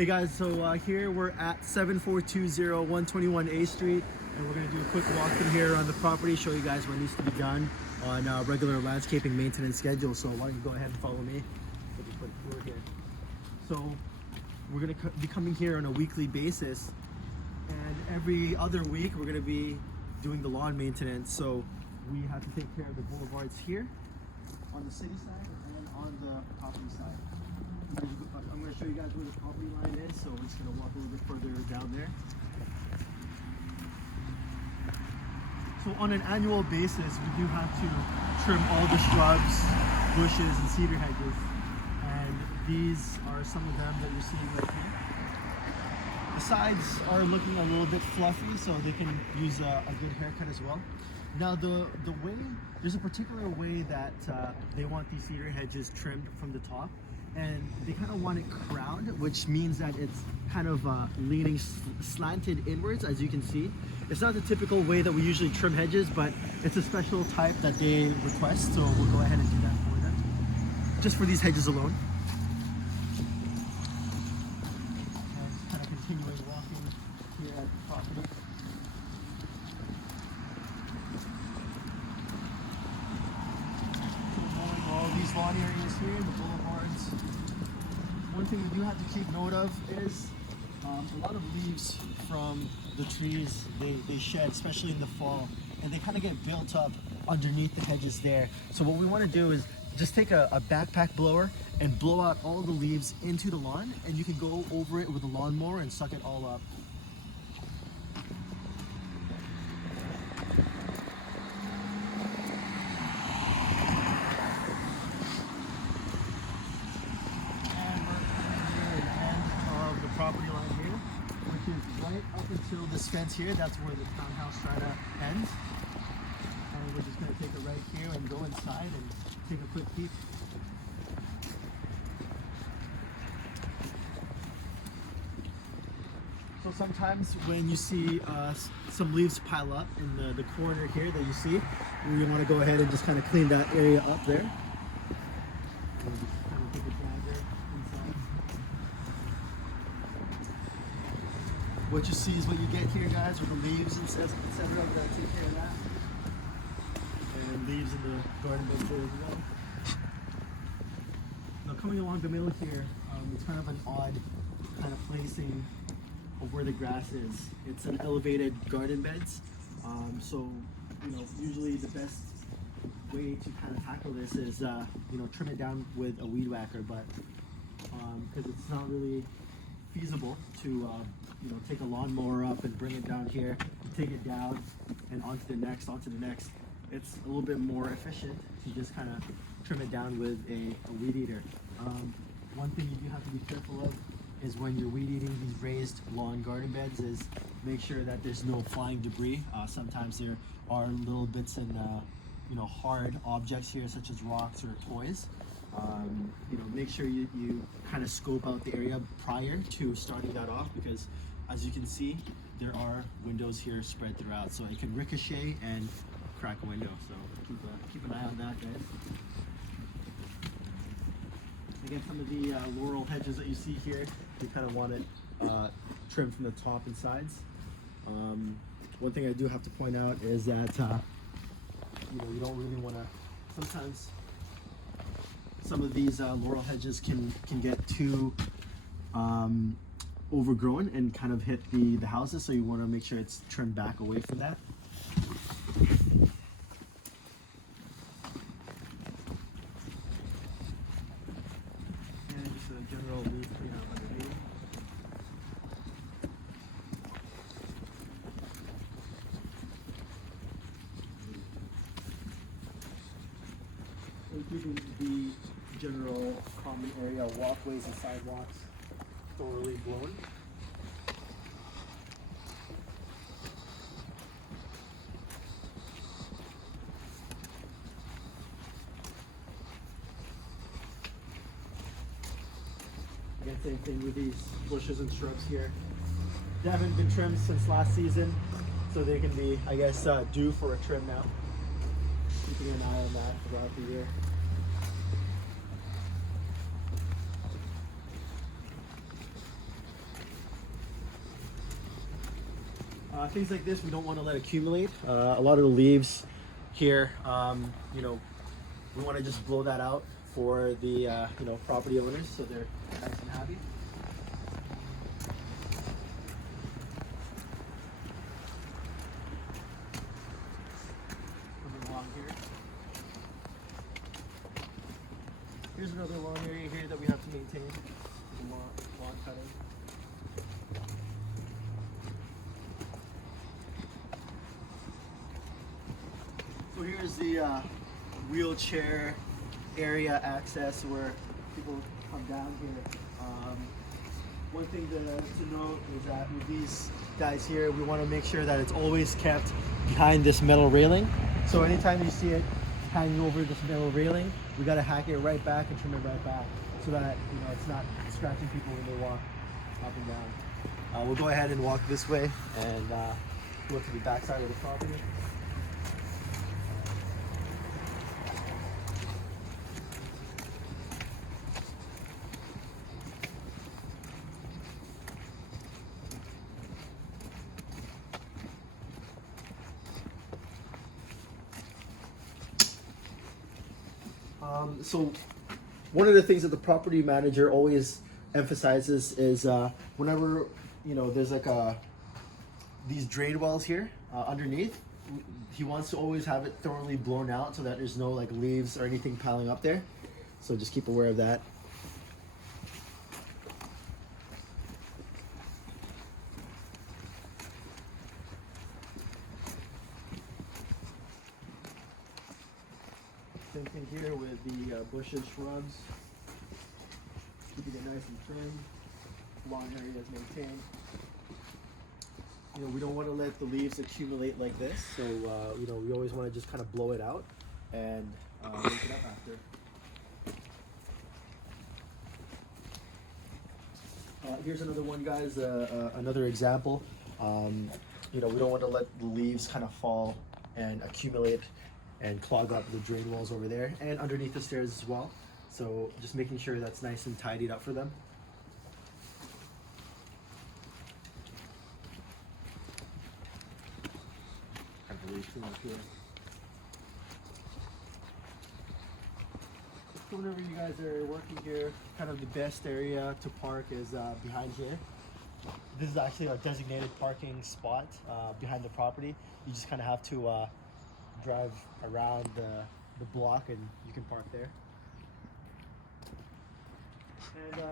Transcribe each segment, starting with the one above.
Hey guys, so here we're at 7420 121A Street, and we're going to do a quick walk through here on the property, show you guys what needs to be done on regular landscaping maintenance schedule. So why don't you go ahead and follow me. We'll just put a tour here. So we're going to be coming here on a weekly basis, and every other week we're going to be doing the lawn maintenance. So we have to take care of the boulevards here on the city side and on the property side. I'm going to show you guys where the property line is, so we're just going to walk a little bit further down there. So on an annual basis, we do have to trim all the shrubs, bushes, and cedar hedges. And these are some of them that you're seeing right here. The sides are looking a little bit fluffy, so they can use a good haircut as well. Now the way, there's a particular way that they want these cedar hedges trimmed from the top, and they kind of want it crowned, which means that it's kind of leaning slanted inwards, as you can see. It's not the typical way that we usually trim hedges, but it's a special type that they request, so we'll go ahead and do that for them, just for these hedges alone. And just kind of continuing walking here at the property. All these lawn areas here, the boulevards. One thing we do have to keep note of is a lot of leaves from the trees, they shed, especially in the fall, and they kind of get built up underneath the hedges there. So what we want to do is just take a backpack blower and blow out all the leaves into the lawn, and you can go over it with a lawnmower and suck it all up. Property line here, which is right up until this fence here. That's where the townhouse strata ends. And we're just going to take a right here and go inside and take a quick peek. So sometimes when you see some leaves pile up in the corner here that you see, you want to go ahead and just kind of clean that area up there. And just kind of take a dagger inside. What you see is what you get here, guys, with the leaves and etc. We're going to take care of that. And leaves in the garden beds there as well. Now coming along the middle here, it's kind of an odd kind of placing of where the grass is. It's an elevated garden beds. So, usually the best way to kind of tackle this is, trim it down with a weed whacker, but because it's not really feasible to take a lawnmower up and bring it down here, take it down and onto the next. It's a little bit more efficient to just kind of trim it down with a weed eater. One thing you do have to be careful of is when you're weed eating these raised lawn garden beds is make sure that there's no flying debris. Sometimes there are little bits and hard objects here, such as rocks or toys. Make sure you kind of scope out the area prior to starting that off, because as you can see, there are windows here spread throughout, so it can ricochet and crack a window. So keep an eye on that, guys. Again, some of the laurel hedges that you see here, you kind of want it trimmed from the top and sides. One thing I do have to point out is that you don't really want to. Sometimes some of these laurel hedges can get too overgrown and kind of hit the houses, so you want to make sure it's trimmed back away from that. And just a general leaf cleanup underneath. Keeping the general common area, walkways and sidewalks thoroughly blown. Again, same thing with these bushes and shrubs here. They haven't been trimmed since last season, so they can be, I guess, due for a trim now. Keeping an eye on that throughout the year. Things like this we don't want to let accumulate. A lot of the leaves here, you know, we want to just blow that out for the you know, property owners, so they're nice and happy. Moving along here. Here's another long area here that we have to maintain. The lawn cutting. So here's the wheelchair area access where people come down here. One thing to note is that with these guys here, we want to make sure that it's always kept behind this metal railing. So anytime you see it hanging over this metal railing, we got to hack it right back and trim it right back so that, you know, it's not scratching people when they walk up and down. We'll go ahead and walk this way and go to the back side of the property. So one of the things that the property manager always emphasizes is whenever, you know, there's like these drain wells here underneath, he wants to always have it thoroughly blown out so that there's no like leaves or anything piling up there. So just keep aware of that. Same thing here with the bushes, shrubs. Keeping it nice and trim. Lawn area is maintained. You know, we don't want to let the leaves accumulate like this, so you know, we always want to just kind of blow it out and rake it up after. Here's another one, guys. Another example. You know, we don't want to let the leaves kind of fall and accumulate and clog up the drain walls over there and underneath the stairs as well. So just making sure that's nice and tidied up for them. I believe too much here. So whenever you guys are working here, kind of the best area to park is behind here. This is actually a designated parking spot behind the property. You just kind of have to drive around the block and you can park there. And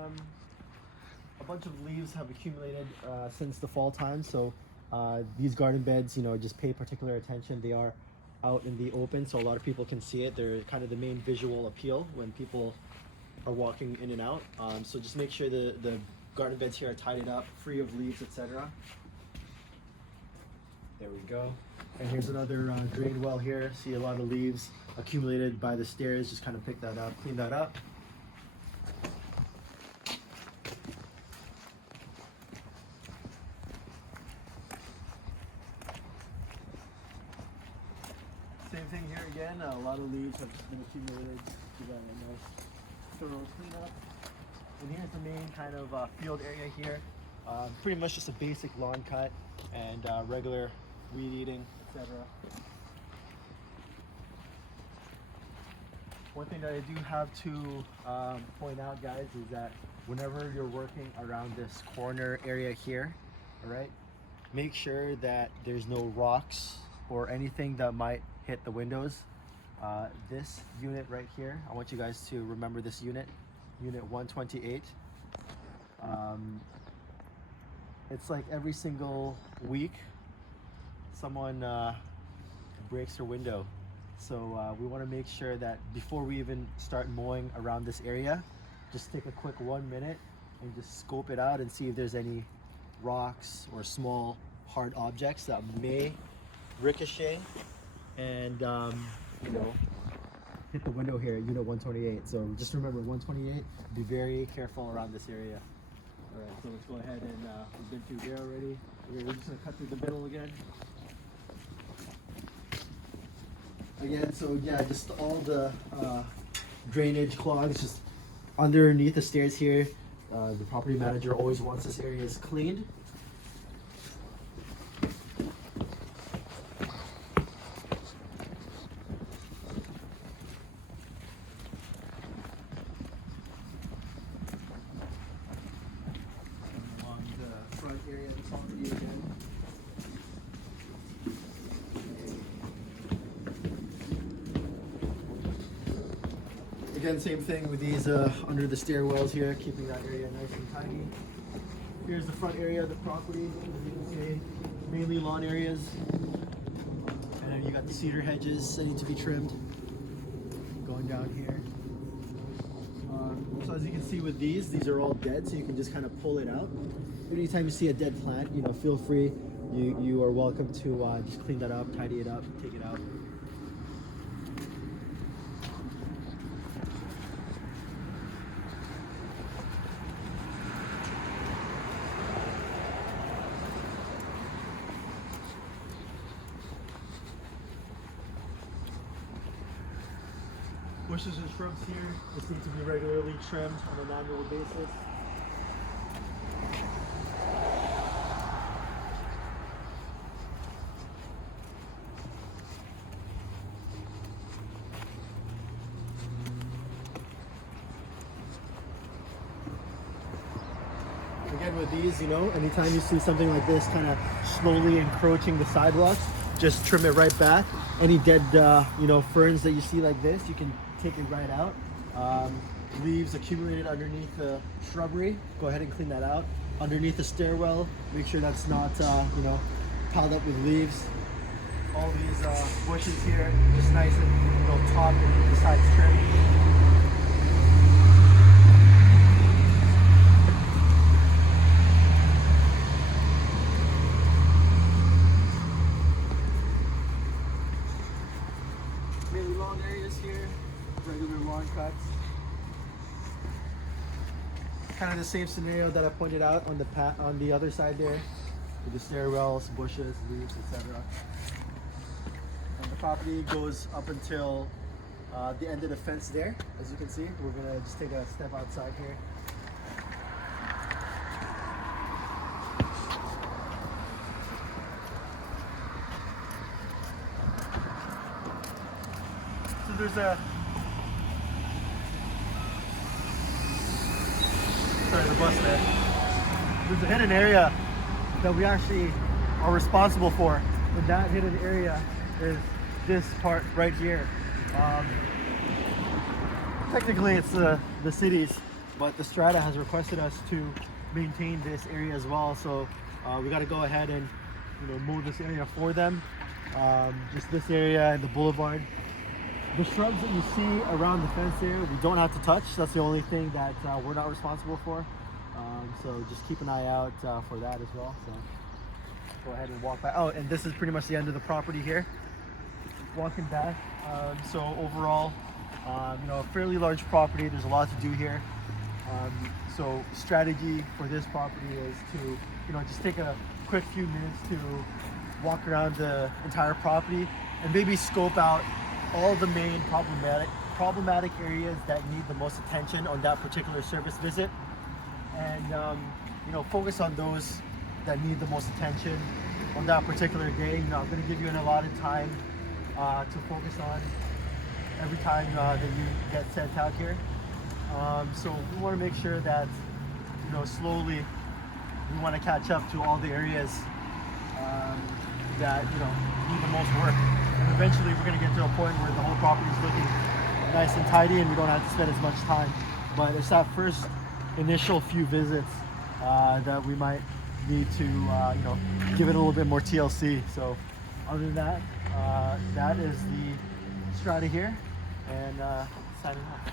a bunch of leaves have accumulated since the fall time, so these garden beds, you know, just pay particular attention. They are out in the open, so a lot of people can see it. They're kind of the main visual appeal when people are walking in and out. So just make sure the garden beds here are tidied up, free of leaves, etc. There we go. And here's another drain well here. See a lot of leaves accumulated by the stairs. Just kind of pick that up, clean that up. Same thing here again. A lot of leaves have just been accumulated. Do that a nice thorough cleanup. And here's the main kind of field area here. Pretty much just a basic lawn cut and regular weed eating, etc. One thing that I do have to point out, guys, is that whenever you're working around this corner area here, all right, make sure that there's no rocks or anything that might hit the windows. This unit right here, I want you guys to remember this unit 128. It's like every single week someone breaks her window. So we want to make sure that before we even start mowing around this area, just take a quick 1 minute and just scope it out and see if there's any rocks or small hard objects that may ricochet and you know, hit the window here at unit 128. So just remember 128, be very careful around this area. All right, so let's go ahead and we've been through there already. We're just gonna cut through the middle again. Again, so yeah, just all the drainage clogs just underneath the stairs here. The property manager always wants this area cleaned. property again. Again, same thing with these under the stairwells here, keeping that area nice and tidy. Here's the front area of the property. As you can see, mainly lawn areas. And then you got the cedar hedges that need to be trimmed. Going down here. So as you can see with these are all dead, so you can just kind of pull it out. Anytime you see a dead plant, you know, feel free. You are welcome to just clean that up, tidy it up, take it out. Bushes and shrubs here just need to be regularly trimmed on an annual basis. Again, with these, you know, anytime you see something like this kind of slowly encroaching the sidewalks, just trim it right back. Any dead, you know, ferns that you see like this, you can take it right out. Leaves accumulated underneath the shrubbery, go ahead and clean that out. Underneath the stairwell, make sure that's not, you know, piled up with leaves. All these bushes here, just nice and, you know, top and the sides trimmed. Mainly lawn areas here, regular lawn cuts. Kind of the same scenario that I pointed out on the other side there, with the stairwells, bushes, leaves, etc. And the property goes up until the end of the fence there. As you can see, we're gonna just take a step outside here. So there's the bus there. There's a hidden area that we actually are responsible for. And that hidden area is this part right here. Technically it's the city's, but the Strata has requested us to maintain this area as well. So we got to go ahead and, you know, mow this area for them. Just this area and the boulevard. The shrubs that you see around the fence there, we don't have to touch. That's the only thing that we're not responsible for. So just keep an eye out for that as well. So go ahead and walk back. Oh, and this is pretty much the end of the property here. Walking back. So overall, you know, a fairly large property. There's a lot to do here. So strategy for this property is to, you know, just take a quick few minutes to walk around the entire property and maybe scope out all the main problematic areas that need the most attention on that particular service visit, and you know, focus on those that need the most attention on that particular day. You know, I'm going to give you an allotted time to focus on every time that you get sent out here. So we want to make sure that, you know, slowly we want to catch up to all the areas that, you know, need the most work. And eventually we're going to get to a point where the whole property is looking nice and tidy and we don't have to spend as much time. But it's that first initial few visits that we might need to, you know, give it a little bit more TLC. So other than that, that is the Strata here, and signing off.